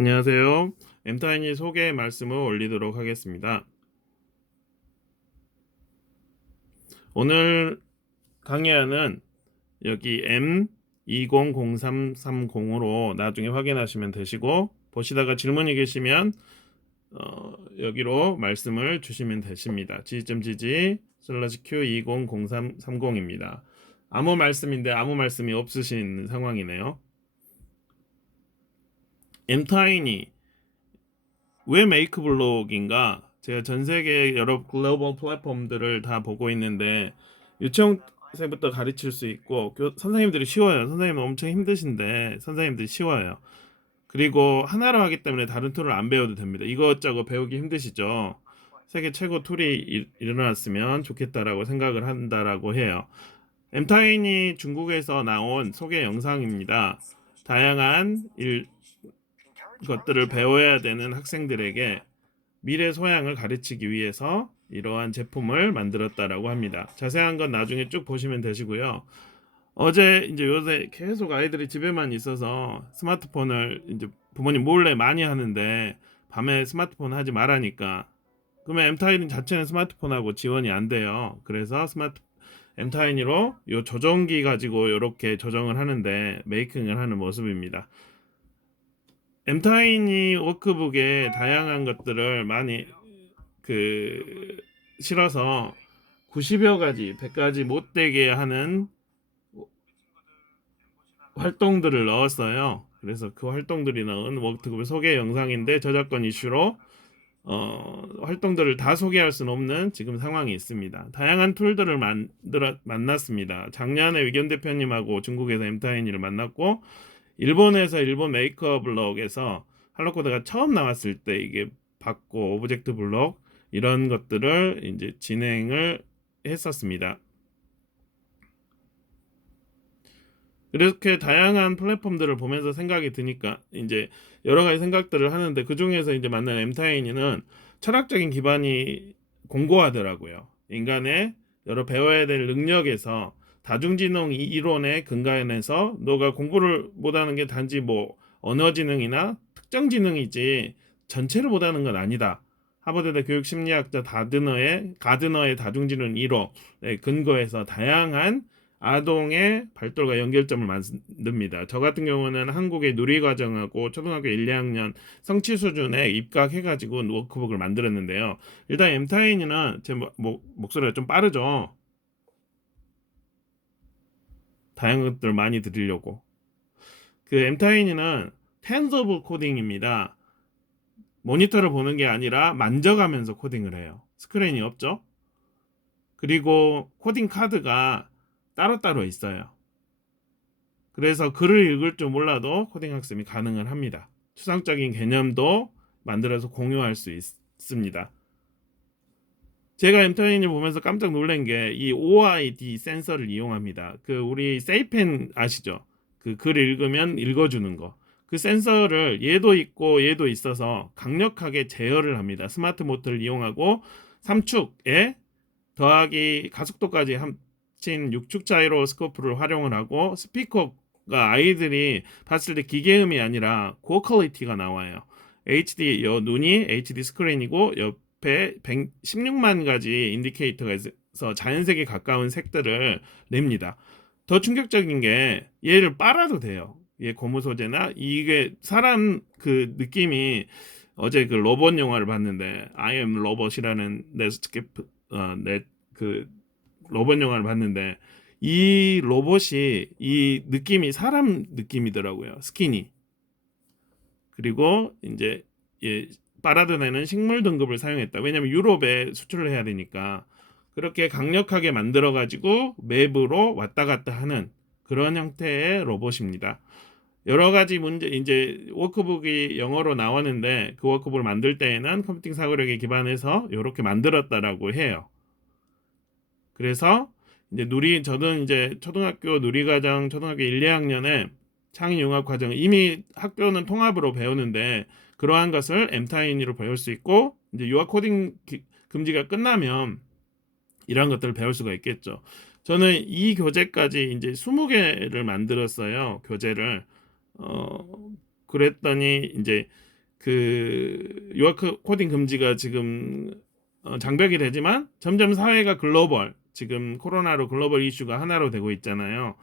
안녕하세요. 엠타인이 소개 말씀을 올리도록 하겠습니다. 오늘 강의하는 여기 M200330으로 나중에 확인하시면 되시고, 보시다가 질문이 계시면 여기로 말씀을 주시면 되십니다. gg/q200330입니다. 아무 말씀인데 아무 말씀이 없으신 상황이네요. 엠타인이 왜 메이크 블록인가? 제가 전 세계 여러 글로벌 플랫폼들을 다 보고 있는데 유치원생부터 가르칠 수 있고 선생님들이 쉬워요. 선생님은 엄청 힘드신데 선생님들이 쉬워요. 그리고 하나로 하기 때문에 다른 툴을 안 배워도 됩니다. 이것저것 배우기 힘드시죠? 세계 최고 툴이 일어났으면 좋겠다라고 생각을 한다라고 해요. 엠타인이 중국에서 나온 소개 영상입니다. 다양한 것들을 배워야 되는 학생들에게 미래 소양을 가르치기 위해서 이러한 제품을 만들었다라고 합니다. 자세한 건 나중에 쭉 보시면 되시고요. 어제 이제 요새 계속 아이들이 집에만 있어서 스마트폰을 이제 부모님 몰래 많이 하는데 밤에 스마트폰 하지 말라니까. 그러면 엠타이닌 자체는 스마트폰하고 지원이 안 돼요. 그래서 엠타이니로 요 조정기 가지고 이렇게 조정을 하는데 메이킹을 하는 모습입니다. 엠타이니 워크북에 다양한 것들을 많이 실어서 90여 가지, 100가지 못 되게 하는 활동들을 넣었어요. 그래서 그 활동들이 넣은 워크북 소개 영상인데 저작권 이슈로 활동들을 다 소개할 수는 없는 지금 상황이 있습니다. 다양한 툴들을 만났습니다. 작년에 위견 대표님하고 중국에서 엠타이니를 만났고 일본에서 일본 메이커 블록에서 할로코드가 처음 나왔을 때 이게 받고 오브젝트 블록 이런 것들을 이제 진행을 했었습니다. 이렇게 다양한 플랫폼들을 보면서 생각이 드니까 이제 여러 가지 생각들을 하는데 그 중에서 이제 만난 엠타이니는 철학적인 기반이 공고하더라고요. 인간의 여러 배워야 될 능력에서 다중지능 이론에 근간해서 너가 공부를 못하는 게 단지 뭐 언어 지능이나 특정 지능이지 전체를 못하는 건 아니다. 하버드대 교육심리학자 가드너의 다중지능 이론에 근거해서 다양한 아동의 발달과 연결점을 만듭니다. 저 같은 경우는 한국의 누리과정하고 초등학교 1, 2학년 성취 수준에 입각해가지고 워크북을 만들었는데요. 일단 엠타인이는 제 목소리가 좀 빠르죠. 다양한 것들을 많이 드리려고. 그 엠타인이는 텐서블 코딩입니다. 모니터를 보는 게 아니라 만져가면서 코딩을 해요. 스크린이 없죠. 그리고 코딩 카드가 따로따로 있어요. 그래서 글을 읽을 줄 몰라도 코딩 학습이 가능을 합니다. 추상적인 개념도 만들어서 공유할 수 있습니다. 제가 엠타인을 보면서 깜짝 놀란 게 이 OID 센서를 이용합니다. 그 우리 세이펜 아시죠? 그 글 읽으면 읽어주는 거. 그 센서를 얘도 있고 얘도 있어서 강력하게 제어를 합니다. 스마트 모터를 이용하고 3축에 더하기 가속도까지 합친 6축 자이로스코프를 활용을 하고 스피커가 아이들이 봤을 때 기계음이 아니라 고어 퀄리티가 나와요. HD 눈이 HD 스크린이고 옆에 116만 가지 인디케이터가 있어서 자연색에 가까운 색들을 냅니다. 더 충격적인 게 얘를 빨아도 돼요. 얘 고무 소재나 이게 사람 그 느낌이 어제 그 로봇 영화를 봤는데 I am 로봇이라는 그 로봇 영화를 봤는데 이 로봇이 이 느낌이 사람 느낌이더라고요. 스키니. 그리고 이제 빨아들여내는 식물 등급을 사용했다. 왜냐면 유럽에 수출을 해야 되니까 그렇게 강력하게 만들어 가지고 맵으로 왔다 갔다 하는 그런 형태의 로봇입니다. 여러 가지 문제 이제 워크북이 영어로 나왔는데 그 워크북을 만들 때에는 컴퓨팅 사고력에 기반해서 이렇게 만들었다라고 해요. 그래서 이제 저는 이제 초등학교 누리과정 초등학교 1, 2학년에 창의융합 과정 이미 학교는 통합으로 배우는데 그러한 것을 엠타이니로 배울 수 있고 이제 유아 코딩 금지가 끝나면 이런 것들을 배울 수가 있겠죠. 저는 이 교재까지 이제 20개를 만들었어요. 교재를 그랬더니 이제 그 유아 코딩 금지가 지금 장벽이 되지만 점점 사회가 글로벌, 지금 코로나로 글로벌 이슈가 하나로 되고 있잖아요.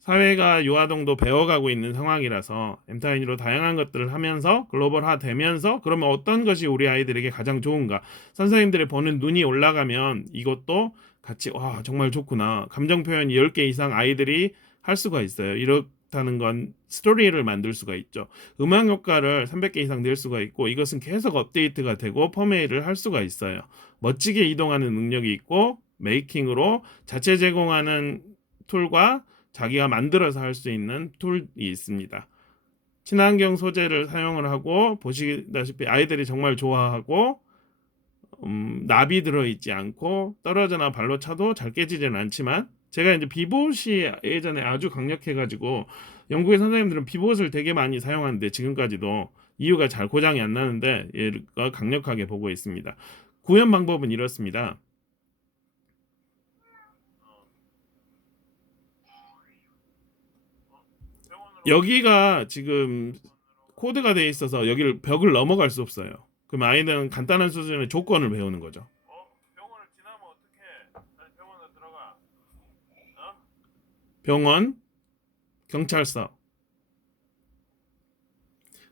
사회가 유아동도 배워가고 있는 상황이라서 엠타인으로 다양한 것들을 하면서 글로벌화 되면서, 그러면 어떤 것이 우리 아이들에게 가장 좋은가, 선생님들이 보는 눈이 올라가면 이것도 같이 와 정말 좋구나, 감정 표현 10개 이상 아이들이 할 수가 있어요. 이렇다는 건 스토리를 만들 수가 있죠. 음악 효과를 300개 이상 낼 수가 있고, 이것은 계속 업데이트가 되고 펌웨이를 할 수가 있어요. 멋지게 이동하는 능력이 있고, 메이킹으로 자체 제공하는 툴과 자기가 만들어서 할 수 있는 툴이 있습니다. 친환경 소재를 사용을 하고, 보시다시피 아이들이 정말 좋아하고, 납이 들어있지 않고 떨어져나 발로 차도 잘 깨지지는 않지만, 제가 이제 비봇이 예전에 아주 강력해가지고 영국의 선생님들은 비봇을 되게 많이 사용하는데 지금까지도 이유가 잘 고장이 안 나는데 얘가 강력하게 보고 있습니다. 구현 방법은 이렇습니다. 여기가 지금 코드가 돼 있어서 여기를 벽을 넘어갈 수 없어요. 그럼 아이는 간단한 수준의 조건을 배우는 거죠. 병원을 지나면 어떡해? 병원에 들어가. 병원, 경찰서,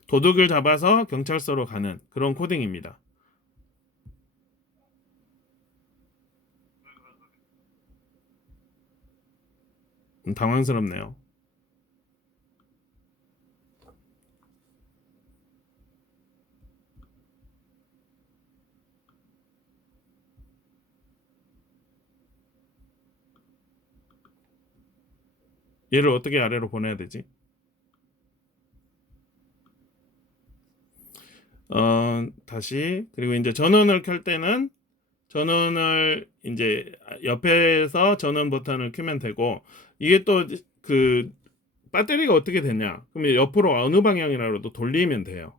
도둑을 잡아서 경찰서로 가는 그런 코딩입니다. 당황스럽네요. 얘를 어떻게 아래로 보내야 되지? 다시, 그리고 이제 전원을 켤 때는 전원을 이제 옆에서 전원 버튼을 켜면 되고, 이게 또 그 배터리가 어떻게 되냐? 그러면 옆으로 어느 방향이라도 돌리면 돼요.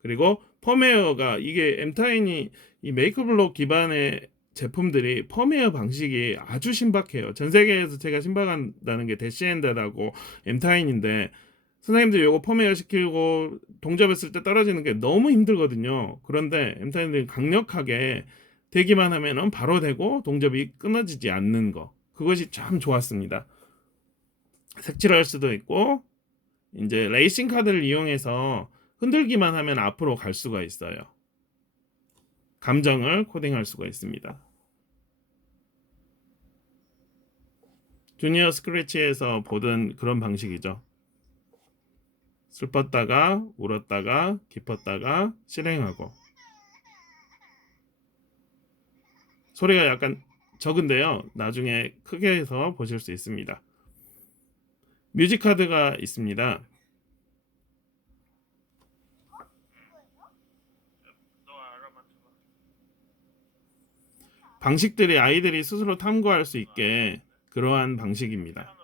그리고 펌웨어가, 이게 엠타인이 이 메이크블록 기반의 제품들이 펌웨어 방식이 아주 신박해요. 전 세계에서 제가 신박한다는 게 대시엔드하고 엠타인인데, 선생님들이 이거 펌웨어 시키고 동접했을 때 떨어지는 게 너무 힘들거든요. 그런데 엠타인들이 강력하게 되기만 하면은 바로 되고 동접이 끊어지지 않는 거, 그것이 참 좋았습니다. 색칠할 수도 있고, 이제 레이싱 카드를 이용해서 흔들기만 하면 앞으로 갈 수가 있어요. 감정을 코딩할 수가 있습니다. 주니어 스크래치에서 보던 그런 방식이죠. 슬펐다가 울었다가 기뻤다가 실행하고. 소리가 약간 적은데요, 나중에 크게 해서 보실 수 있습니다. 뮤직 카드가 있습니다. 방식들이 아이들이 스스로 탐구할 수 있게 그러한 방식입니다.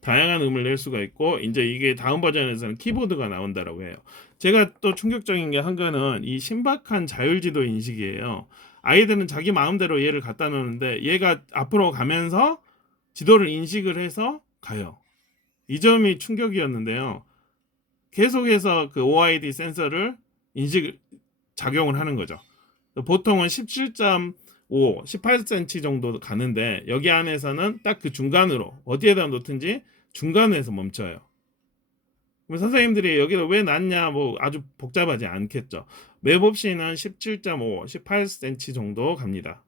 다양한 음을 낼 수가 있고, 이제 이게 다음 버전에서는 키보드가 나온다라고 해요. 제가 또 충격적인 게 한 거는 이 신박한 자율지도 인식이에요. 아이들은 자기 마음대로 얘를 갖다 놓는데 얘가 앞으로 가면서 지도를 인식을 해서 가요. 이 점이 충격이었는데요. 계속해서 그 OID 센서를 인식 작용을 하는 거죠. 보통은 17.5, 18cm 정도 가는데 여기 안에서는 딱 그 중간으로 어디에다 놓든지 중간에서 멈춰요. 그럼 선생님들이 여기다 왜 놨냐, 뭐 아주 복잡하지 않겠죠. 맵 없이는 17.5, 18cm 정도 갑니다.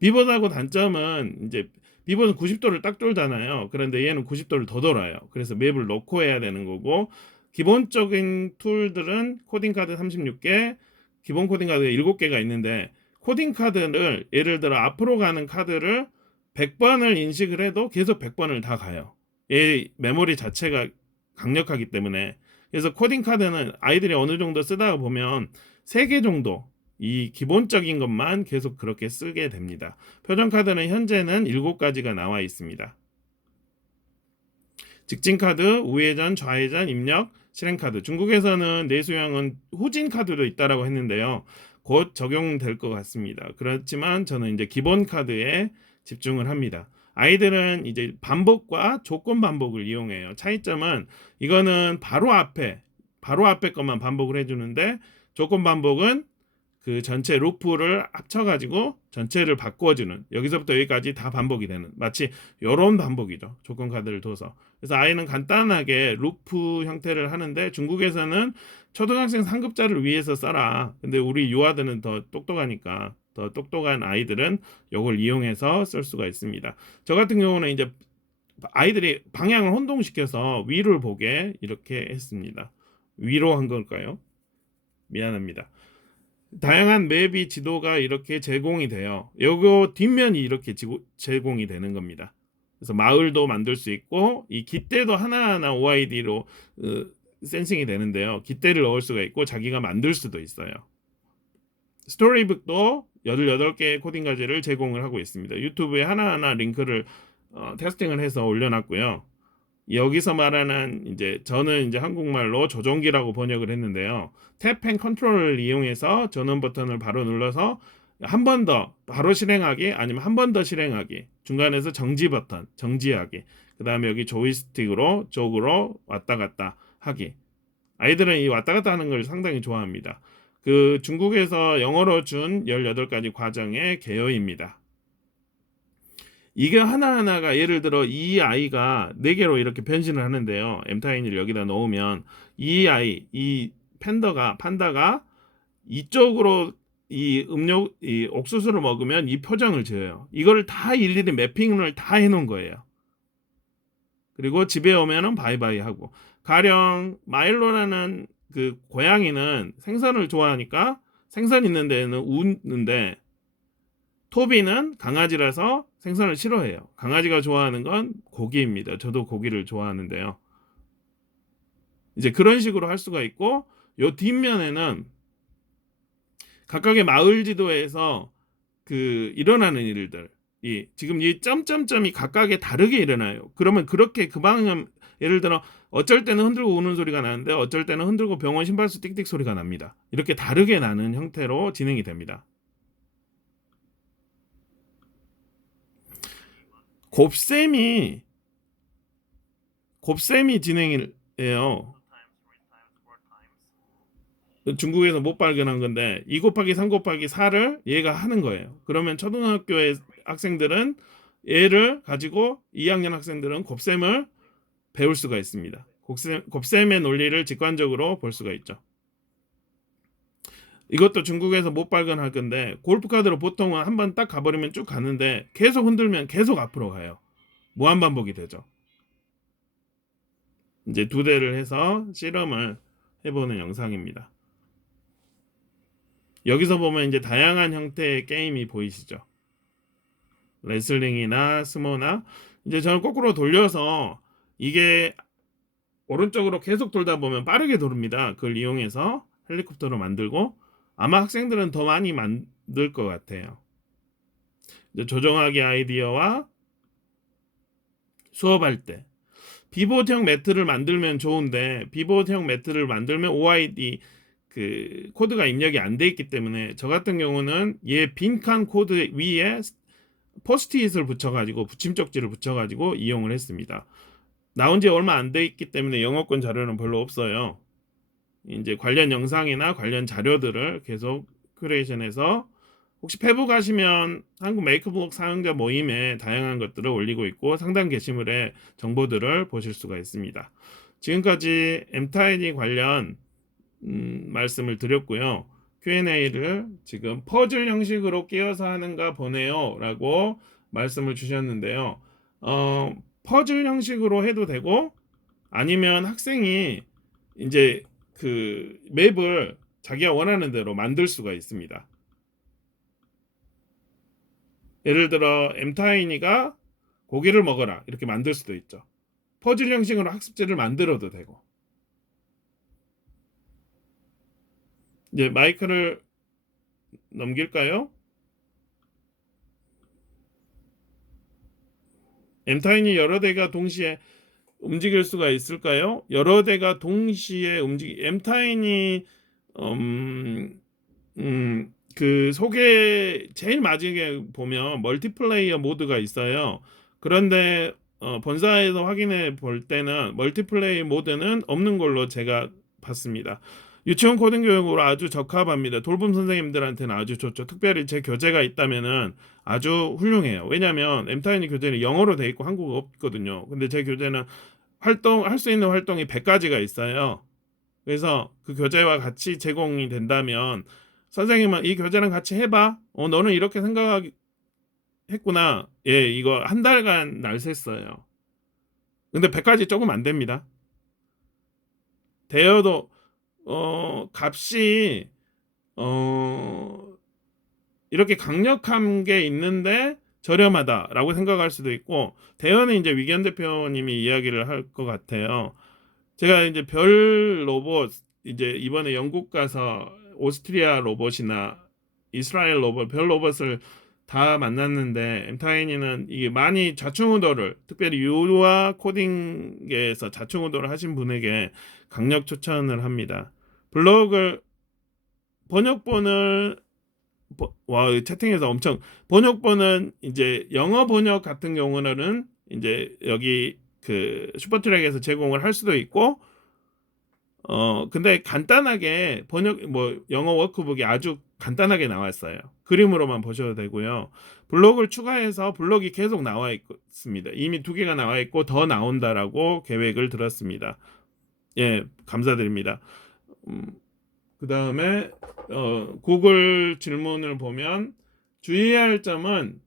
비봇하고 단점은, 이제 비봇은 90도를 딱 돌잖아요. 그런데 얘는 90도를 더 돌아요. 그래서 맵을 넣고 해야 되는 거고, 기본적인 툴들은 코딩 카드 36개, 기본 코딩 카드가 7개가 있는데, 코딩 카드를 예를 들어 앞으로 가는 카드를 100번을 인식을 해도 계속 100번을 다 가요. 얘 메모리 자체가 강력하기 때문에. 그래서 코딩 카드는 아이들이 어느 정도 쓰다가 보면 3개 정도, 이 기본적인 것만 계속 그렇게 쓰게 됩니다. 표정 카드는 현재는 7가지가 나와 있습니다. 직진 카드, 우회전, 좌회전, 입력, 실행 카드. 중국에서는 내수형은 후진 카드도 있다라고 했는데요. 곧 적용될 것 같습니다. 그렇지만 저는 이제 기본 카드에 집중을 합니다. 아이들은 이제 반복과 조건 반복을 이용해요. 차이점은 이거는 바로 앞에 것만 반복을 해주는데 조건 반복은 그 전체 루프를 합쳐가지고 전체를 바꿔주는, 여기서부터 여기까지 다 반복이 되는, 마치 요런 반복이죠. 조건 카드를 둬서. 그래서 아이는 간단하게 루프 형태를 하는데, 중국에서는 초등학생 상급자를 위해서 써라. 근데 우리 유아들은 더 똑똑하니까, 더 똑똑한 아이들은 요걸 이용해서 쓸 수가 있습니다. 저 같은 경우는 이제 아이들이 방향을 혼동시켜서 위를 보게 이렇게 했습니다. 위로 한 걸까요? 미안합니다. 다양한 맵이 지도가 이렇게 제공이 돼요. 요거 뒷면이 이렇게 제공이 되는 겁니다. 그래서 마을도 만들 수 있고, 이 깃대도 하나하나 OID로 센싱이 되는데요. 깃대를 넣을 수가 있고 자기가 만들 수도 있어요. 스토리북도 18개의 코딩 과제를 제공을 하고 있습니다. 유튜브에 하나하나 링크를 테스팅을 해서 올려놨고요. 여기서 말하는 이제 저는 이제 한국말로 조종기라고 번역을 했는데요. 탭 앤 컨트롤을 이용해서 전원 버튼을 바로 눌러서 한 번 더 바로 실행하기, 아니면 한 번 더 실행하기, 중간에서 정지 버튼 정지하기, 그 다음에 여기 조이스틱으로 쪽으로 왔다 갔다 하기. 아이들은 이 왔다 갔다 하는 걸 상당히 좋아합니다. 그 중국에서 영어로 준 18가지 과정의 개요입니다. 이게 하나하나가, 예를 들어 이 아이가 4개로 이렇게 변신을 하는데요. 엠타이니를 여기다 넣으면 이 판다가 이쪽으로 이 옥수수를 먹으면 이 표정을 지어요. 이걸 다 일일이 매핑을 다 해놓은 거예요. 그리고 집에 오면은 바이바이 하고, 가령 마일로라는 그 고양이는 생선을 좋아하니까 생선 있는 데는 우는데, 토비는 강아지라서 생선을 싫어해요. 강아지가 좋아하는 건 고기입니다. 저도 고기를 좋아하는데요. 이제 그런 식으로 할 수가 있고, 요 뒷면에는 각각의 마을 지도에서 그 일어나는 일들, 지금 이 점점점이 각각의 다르게 일어나요. 그러면 그렇게 그 방향, 예를 들어 어쩔 때는 흔들고 우는 소리가 나는데 어쩔 때는 흔들고 병원 심발수 띡띡 소리가 납니다. 이렇게 다르게 나는 형태로 진행이 됩니다. 곱셈이 진행이에요. 중국에서 못 발견한 건데 2 곱하기 3 곱하기 4를 얘가 하는 거예요. 그러면 초등학교의 학생들은 얘를 가지고 2학년 학생들은 곱셈을 배울 수가 있습니다. 곱셈의 논리를 직관적으로 볼 수가 있죠. 이것도 중국에서 못 발견할 건데, 골프 카드로 보통은 한번 딱 가버리면 쭉 가는데 계속 흔들면 계속 앞으로 가요. 무한 반복이 되죠. 이제 2대를 해서 실험을 해보는 영상입니다. 여기서 보면 이제 다양한 형태의 게임이 보이시죠? 레슬링이나 스모나, 이제 저는 거꾸로 돌려서 이게 오른쪽으로 계속 돌다 보면 빠르게 돌립니다. 그걸 이용해서 헬리콥터로 만들고, 아마 학생들은 더 많이 만들 것 같아요. 이제 조종하기 아이디어와 수업할 때 비봇형 매트를 만들면 좋은데, 비봇형 매트를 만들면 OID 그 코드가 입력이 안 돼 있기 때문에 저 같은 경우는 얘 빈칸 코드 위에 포스트잇을 붙여가지고, 붙임쪽지를 붙여가지고 이용을 했습니다. 나온 지 얼마 안 돼 있기 때문에 영어권 자료는 별로 없어요. 이제 관련 영상이나 관련 자료들을 계속 큐레이션해서, 혹시 페북 가시면 한국 메이크블록 사용자 모임에 다양한 것들을 올리고 있고 상단 게시물에 정보들을 보실 수가 있습니다. 지금까지 엠타이니 관련 말씀을 드렸고요. Q&A를 지금 퍼즐 형식으로 끼워서 하는가 보네요 라고 말씀을 주셨는데요. 퍼즐 형식으로 해도 되고, 아니면 학생이 이제 그 맵을 자기가 원하는 대로 만들 수가 있습니다. 예를 들어 엠타이니가 고기를 먹어라 이렇게 만들 수도 있죠. 퍼즐 형식으로 학습지를 만들어도 되고. 이제 마이크를 넘길까요? 엠타이니 여러 대가 동시에 움직일 수가 있을까요? 여러 대가 동시에 M타인이 그 속에 제일 마지막에 보면 멀티플레이어 모드가 있어요. 그런데 본사에서 확인해 볼 때는 멀티플레이 모드는 없는 걸로 제가 봤습니다. 유치원 코딩 교육으로 아주 적합합니다. 돌봄 선생님들한테는 아주 좋죠. 특별히 제 교재가 있다면은 아주 훌륭해요. 왜냐하면 엠타이니 교재는 영어로 돼 있고 한국어 없거든요. 근데 제 교재는 할 수 있는 활동이 100가지가 있어요. 그래서 그 교재와 같이 제공이 된다면 선생님은 이 교재랑 같이 해봐. 너는 이렇게 생각했구나. 예, 이거 한 달간 날 샜어요. 근데 100가지 조금 안 됩니다. 대여도 값이 어 이렇게 강력한 게 있는데 저렴하다라고 생각할 수도 있고, 대여는 이제 위견 대표님이 이야기를 할 것 같아요. 제가 이제 별 로봇, 이제 이번에 영국 가서 오스트리아 로봇이나 이스라엘 로봇, 별 로봇을 다 만났는데 엠타이니는 이게 많이 좌충우돌을, 특별히 유아 코딩에서 좌충우돌을 하신 분에게 강력 추천을 합니다. 블로그 번역본을 와, 채팅에서 엄청, 번역본은 이제 영어 번역 같은 경우는 이제 여기 그 슈퍼트랙에서 제공을 할 수도 있고, 근데 간단하게 번역, 뭐 영어 워크북이 아주 간단하게 나왔어요. 그림으로만 보셔도 되고요. 블록을 추가해서 블록이 계속 나와 있습니다. 이미 2개가 나와 있고 더 나온다라고 계획을 들었습니다. 예, 감사드립니다. 그 다음에 구글 질문을 보면 주의해야 할 점은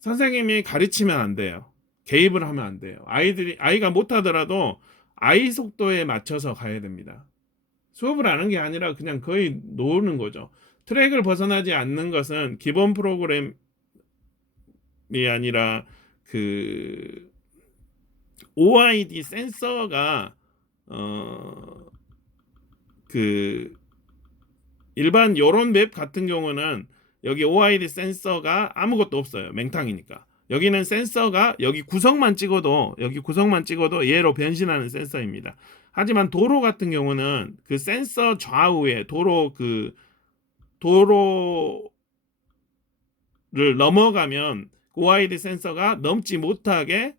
선생님이 가르치면 안 돼요. 개입을 하면 안 돼요. 아이가 못하더라도 아이 속도에 맞춰서 가야 됩니다. 수업을 하는 게 아니라 그냥 거의 노는 거죠. 트랙을 벗어나지 않는 것은 기본 프로그램이 아니라 그 OID 센서가 그 일반 요런 맵 같은 경우는 여기 OID 센서가 아무것도 없어요. 맹탕이니까. 여기는 센서가 여기 구석만 찍어도 얘로 변신하는 센서입니다. 하지만 도로 같은 경우는 그 센서 좌우에 도로를 넘어가면 OID 센서가 넘지 못하게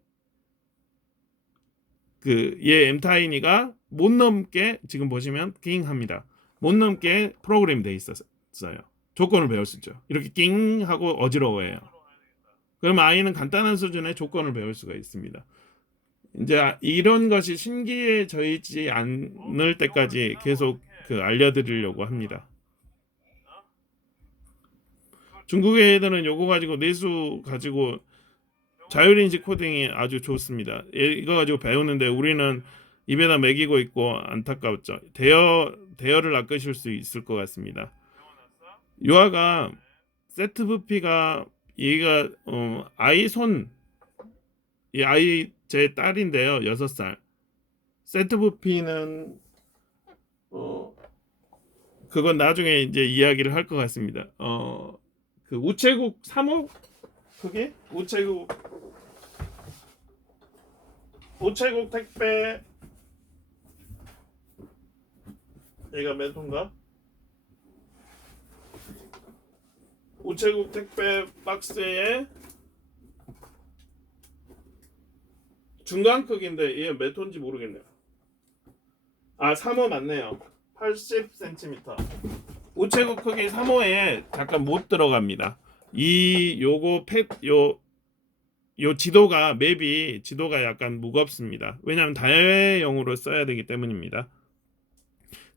얘 엠타이니가 못 넘게, 지금 보시면 낑 합니다. 못 넘게 프로그램이 돼 있었어요. 조건을 배울 수 있죠. 이렇게 낑 하고 어지러워해요. 그럼 아이는 간단한 수준의 조건을 배울 수가 있습니다. 이제 이런 것이 신기해지지 않을 때까지 계속 알려드리려고 합니다. 중국의 애들은 요거 가지고 내수 가지고 자율인식 코딩이 아주 좋습니다. 이거 가지고 배우는데 우리는 입에다 먹이고 있고 안타깝죠. 대여를 낚으실 수 있을 것 같습니다. 유아가 세트부피가 얘가 이 아이 제 딸인데요. 6살. 세트부피는 그건 나중에 이제 이야기를 할 것 같습니다. 그 우체국 3호 그게 우체국 택배, 얘가 몇 호인가? 우체국 택배 박스에 중간 크기인데 얘 몇 호인지 모르겠네요. 3호 맞네요. 80cm. 우체국 크기 3호에 잠깐 못 들어갑니다. 요 지도가 약간 무겁습니다. 왜냐하면 다회용으로 써야 되기 때문입니다.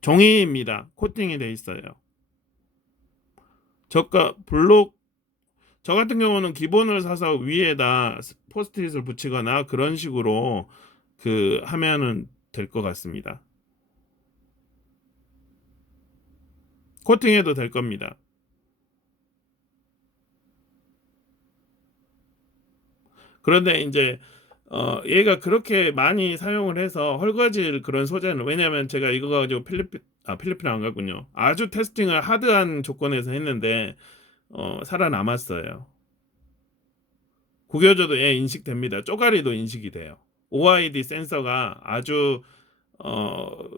종이입니다. 코팅이 돼 있어요. 저 같은 경우는 기본을 사서 위에다 포스트잇을 붙이거나 그런 식으로 하면은 될 것 같습니다. 코팅해도 될 겁니다. 그런데 이제 얘가 그렇게 많이 사용을 해서 헐거질 그런 소재는, 왜냐하면 제가 이거 가지고 필리핀 안 갔군요. 아주 테스팅을 하드한 조건에서 했는데 살아남았어요. 구겨져도 얘 인식됩니다. 쪼가리도 인식이 돼요. OID 센서가 아주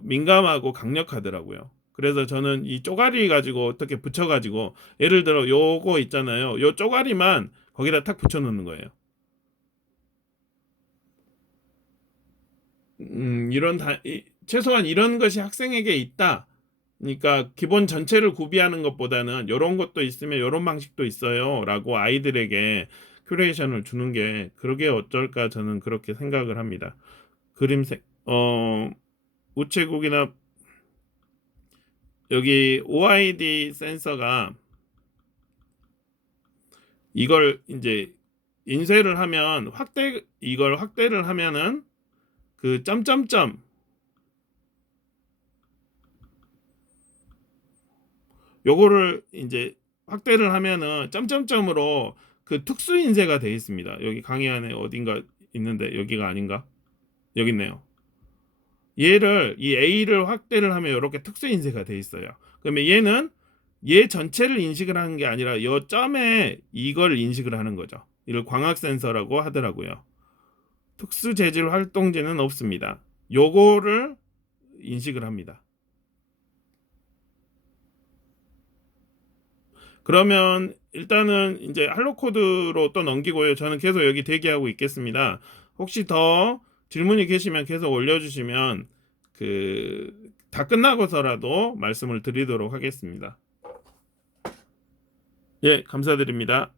민감하고 강력하더라고요. 그래서 저는 이 쪼가리 가지고 어떻게 붙여가지고 예를 들어 요거 있잖아요. 요 쪼가리만 거기다 탁 붙여놓는 거예요. 최소한 이런 것이 학생에게 있다. 그러니까 기본 전체를 구비하는 것보다는 이런 것도 있으면 이런 방식도 있어요라고 아이들에게 큐레이션을 주는 게 그러게 어쩔까 저는 그렇게 생각을 합니다. 그림색 우체국이나 여기 OID 센서가 이걸 이제 인쇄를 하면 이걸 확대를 하면은 그 점점점 요거를 이제 확대를 하면은 점점점으로 그 특수 인쇄가 되어 있습니다. 여기 강의 안에 어딘가 있는데 여기가 아닌가? 여기 있네요. 얘를 이 A를 확대를 하면 이렇게 특수 인쇄가 되어 있어요. 그러면 얘는 얘 전체를 인식을 하는 게 아니라 요 점에 이걸 인식을 하는 거죠. 이걸 광학 센서라고 하더라고요. 특수 재질 활동제는 없습니다. 요거를 인식을 합니다. 그러면 일단은 이제 할로 코드로 또 넘기고요. 저는 계속 여기 대기하고 있겠습니다. 혹시 더 질문이 계시면 계속 올려주시면 그 다 끝나고서라도 말씀을 드리도록 하겠습니다. 예, 감사드립니다.